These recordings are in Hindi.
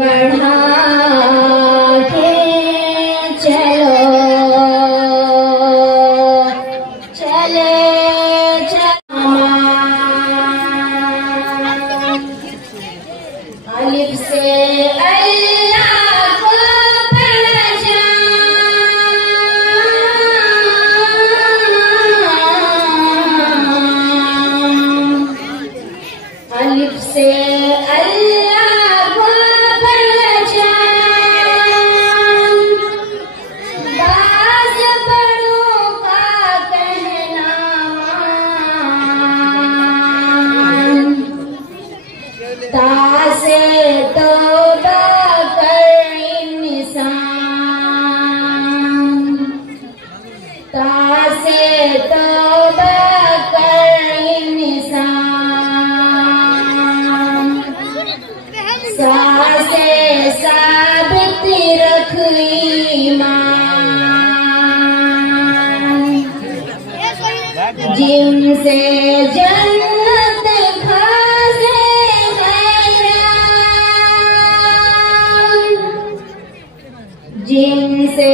बढ़ा के चलो, चले अलिफ से अल्लाह को पहचान, अलिफ से अल्लाह को पहचान, बाज बड़ों का कहना मान, ता से तौबा कर इंसान, ता से तौबा कर इंसान, सा से साबित रख ईमान, जिम से जन्नत खासे खैरान, जिम से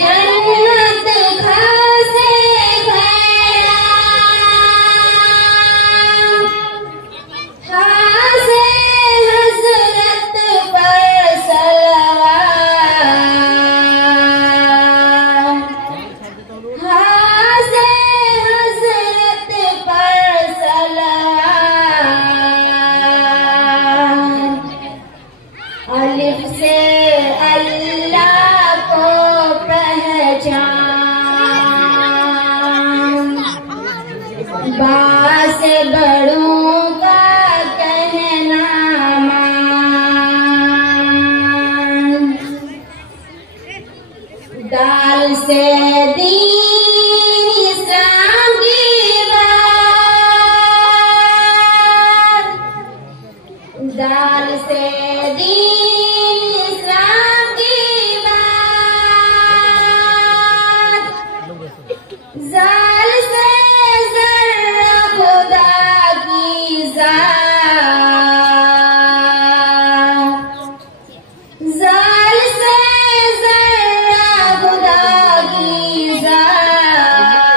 जन्नत खासे खैरान, हाँ से हज़रत पर सलवार, हाँ से हज़रत पर सलवार, अलिफ से अल्लाह को पहचान, बा से बड़ों का कहना मान, दाल से दीन इस्लाम की बात, दाल से दीन इस्लाम की बात, जाल से जर्रा खुदा की जात, जाल से जर्रा खुदा की जात,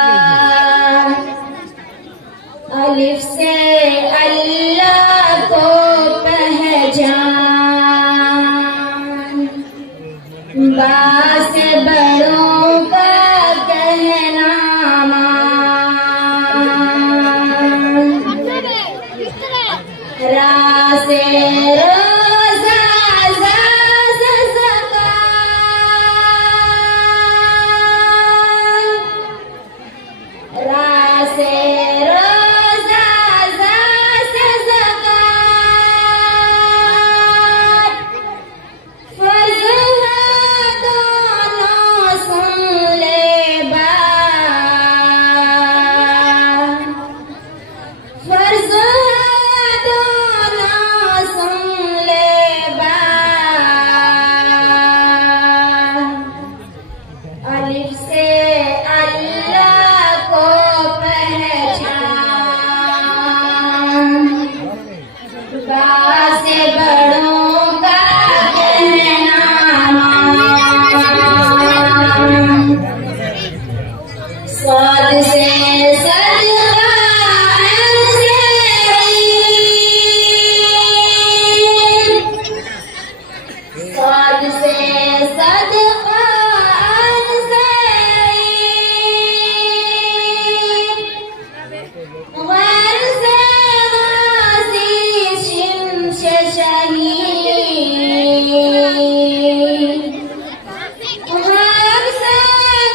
अलिफ से अल्लाह को पहचान, बा से बड़ों का कहना मान, रा से रोज़ा, ज़ा से ज़कात, रा से रोज़ा, ज़ा से ज़कात, फर्ज़ है दोनों सुन ले बात, फर्ज़ है दोनों सुन ले बात, अलिफ से अल्लाह को पहचान, बा से बड़ों का कहना मान, स्वाद से सदका से स्वाद से सदका से गैर से गाज़ी शिन से शहीद, गैर से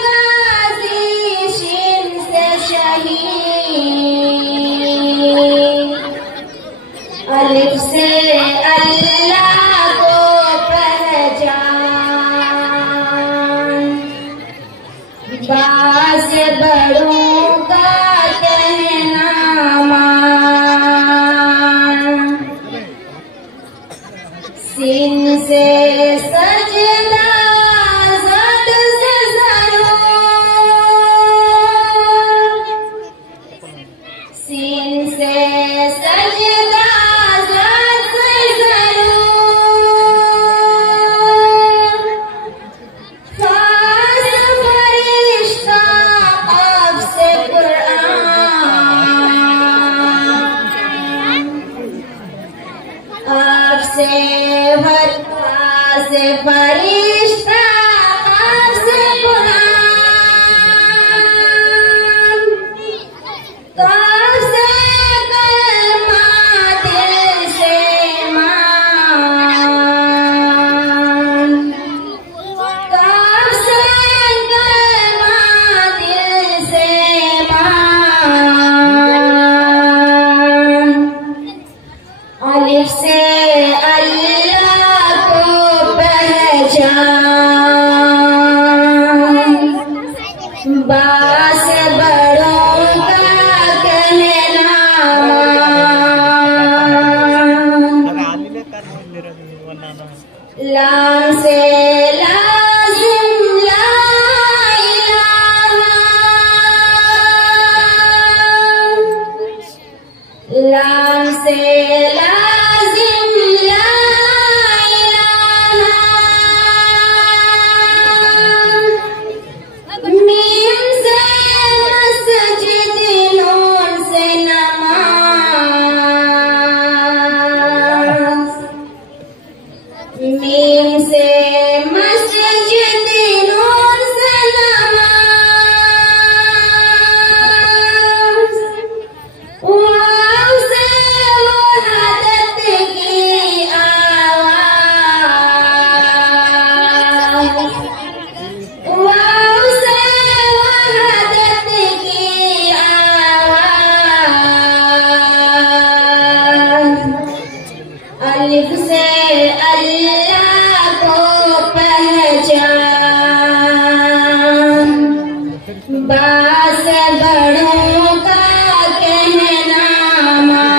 गाज़ी शिन से शहीद, अलिफ से अल्लाह को पहचान, बा से बड़ों का कहना मान, सिन से सजदा, ज़द से ज़रूर, सीन से सजदा, ज़द से ज़रूर, से फरिश्ता से कुरान से कलमा दिल से मान से कलमा दिल से मान अलिफ से अल्लाह को पहचान बा से बड़ों का कहना लाम से लाजिम ला इलाहा लाम से लाजिम ला इलाहा मीम से मस्जिद नून से नमाज मीम से मस्जिद नून से नमाज वाव से वहदत की आवाज वाव से वहदत की आवाज अलिफ से अल्लाह को पहचान बा से बड़ों का कहना मान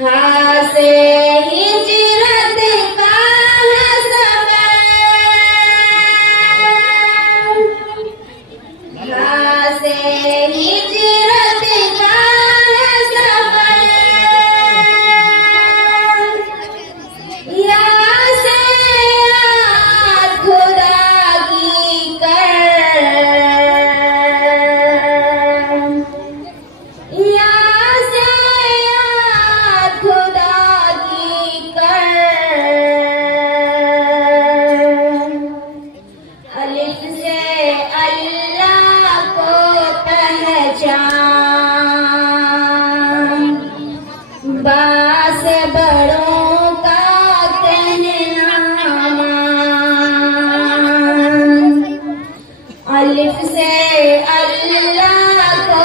हा से हिजरत का है सफर हा से हिजरत का है सफर या से याद खुदा की कर या से याद खुदा की कर अलिफ से अल्लाह को पहचान बा से बड़ों का कहना मान अलिफ से अल्लाह को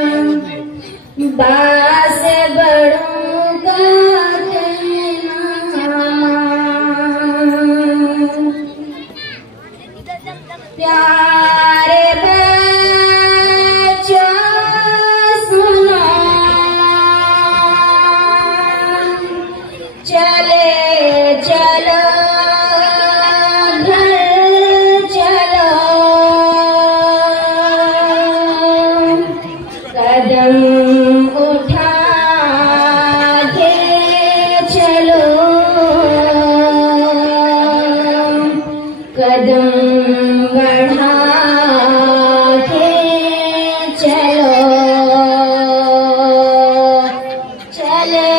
पहचान बा से बड़ों का कहना मान प्यारे बच्चों सुनो चले चलो घर चलो कदम उठा के चलो कदम बढ़ा के चलो चले